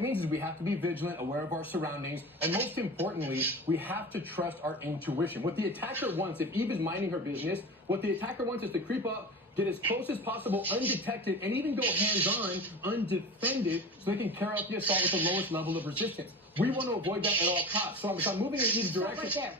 that means is we have to be vigilant, aware of our surroundings, and most importantly, we have to trust our intuition. What the attacker wants, if Eve is minding her business, what the attacker wants is to creep up, get as close as possible undetected, and even go hands-on, undefended, so they can carry out the assault with the lowest level of resistance. We want to avoid that at all costs. So if I'm moving in Eve's direction... Right there.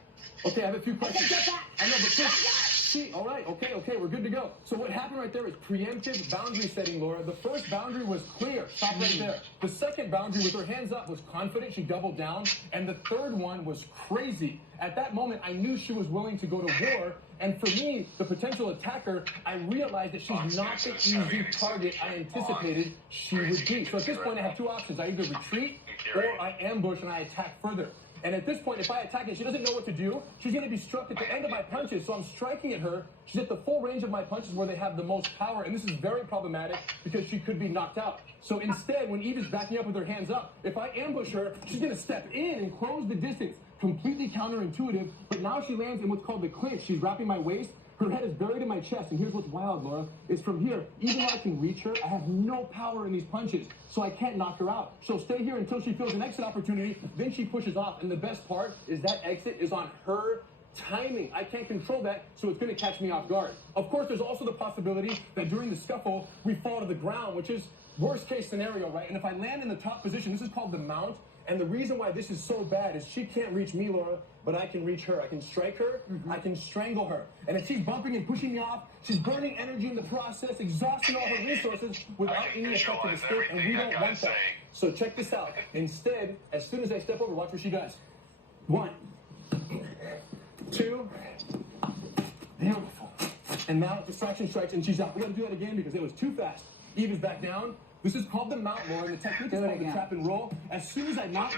Okay, I have a few questions. Get back. I know, but all right, okay, we're good to go. So what happened right there is preemptive boundary setting, Laura. The first boundary was clear, stop right there. The second boundary with her hands up was confident, she doubled down. And the third one was crazy. At that moment, I knew she was willing to go to war. And for me, the potential attacker, I realized that she's not the easy target I anticipated she would be. So at this point, I have two options. I either retreat or I ambush and I attack further. And at this point, if I attack and she doesn't know what to do, she's going to be struck at the end of my punches. So I'm striking at her. She's at the full range of my punches where they have the most power. And this is very problematic because she could be knocked out. So instead, when Eve is backing up with her hands up, if I ambush her, she's going to step in and close the distance. Completely counterintuitive. But now she lands in what's called the clinch. She's wrapping my waist. Her head is buried in my chest, and here's what's wild, Laura, is from here, even though I can reach her, I have no power in these punches, so I can't knock her out. She'll stay here until she feels an exit opportunity, then she pushes off, and the best part is that exit is on her timing. I can't control that, so it's going to catch me off guard. Of course, there's also the possibility that during the scuffle, we fall to the ground, which is worst case scenario, right? And if I land in the top position, this is called the mount, and the reason why this is so bad is she can't reach me, Laura, but I can reach her. I can strike her. I can strangle her. And if she's bumping and pushing me off, she's burning energy in the process, exhausting all her resources without any effective escape, and we don't want that. So check this out. Instead, as soon as I step over, watch what she does. 1, 2, beautiful. And now distraction strikes, and she's out. We got to do that again because it was too fast. Eve is back down. This is called the mount, Laura, and the technique is called the trap and roll. As soon as I mount,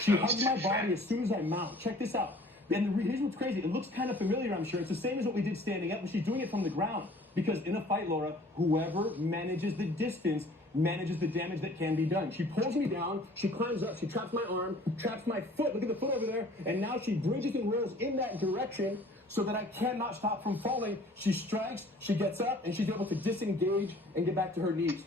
she hugs my body as soon as I mount. Check this out. And here's what's crazy. It looks kind of familiar, I'm sure. It's the same as what we did standing up, but she's doing it from the ground. Because in a fight, Laura, whoever manages the distance manages the damage that can be done. She pulls me down, she climbs up, she traps my arm, traps my foot. Look at the foot over there. And now she bridges and rolls in that direction so that I cannot stop from falling. She strikes, she gets up, and she's able to disengage and get back to her knees.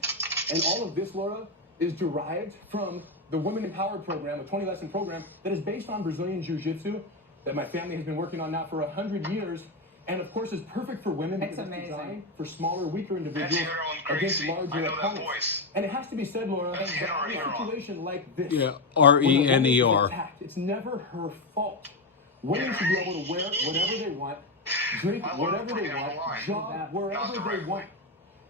And all of this, Laura, is derived from the Women Empowered program, a 20-lesson program that is based on Brazilian Jiu-Jitsu that my family has been working on now for 100 years. And, of course, is perfect for women because it's designed for smaller, weaker individuals against larger opponents. And it has to be said, Laura, that in a situation like this, R-E-N-E-R. It's never her fault. Women should be able to wear whatever they want, drink whatever they want, jog wherever they want.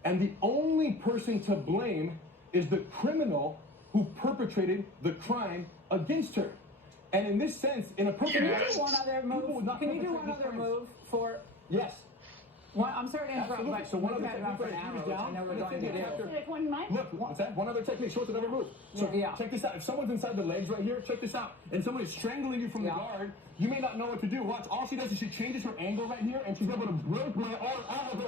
And the only person to blame is the criminal who perpetrated the crime against her. And in this sense, in a perfect Can you do one other move for... Yes. I'm sorry to interrupt, but so one other technique I know we're going to do. Look, what's that? One other technique. Show us another move. So check this out. If someone's inside the legs right here, check this out. And someone is strangling you from the guard, you may not know what to do. Watch. All she does is she changes her angle right here, and she's able to break my arm out of the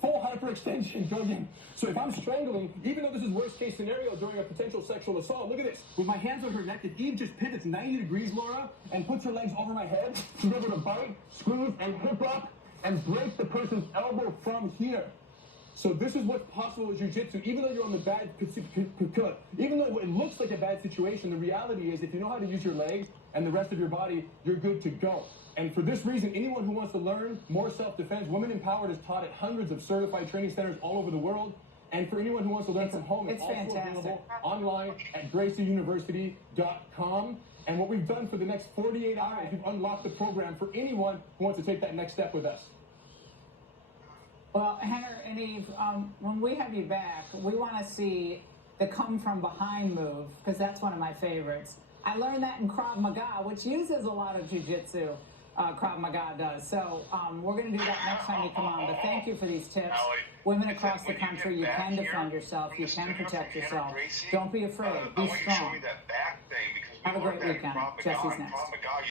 full hyperextension. Go again. So if I'm strangling, even though this is worst case scenario during a potential sexual assault, look at this. With my hands on her neck, if Eve just pivots 90 degrees, Laura, and puts her legs over my head, she's able to bite, squeeze, and hip up, and break the person's elbow from here. So this is what's possible with jiu-jitsu. Even though you're on the bad, even though it looks like a bad situation, the reality is if you know how to use your legs and the rest of your body, you're good to go. And for this reason, anyone who wants to learn more self-defense, Women Empowered is taught at hundreds of certified training centers all over the world. And for anyone who wants to learn from home, it's also available online at gracieuniversity.com. And what we've done for the next 48 hours, we've unlocked the program for anyone who wants to take that next step with us. Well, Rener and Eve, when we have you back, we want to see the come from behind move, because that's one of my favorites. I learned that in Krav Maga, which uses a lot of jiu-jitsu. Krav Maga does. So we're going to do that next time you come on. But thank you for these tips. Women across the country, you can defend yourself. You can protect yourself. Don't be afraid. Be strong. Have a great weekend. Jesse's next.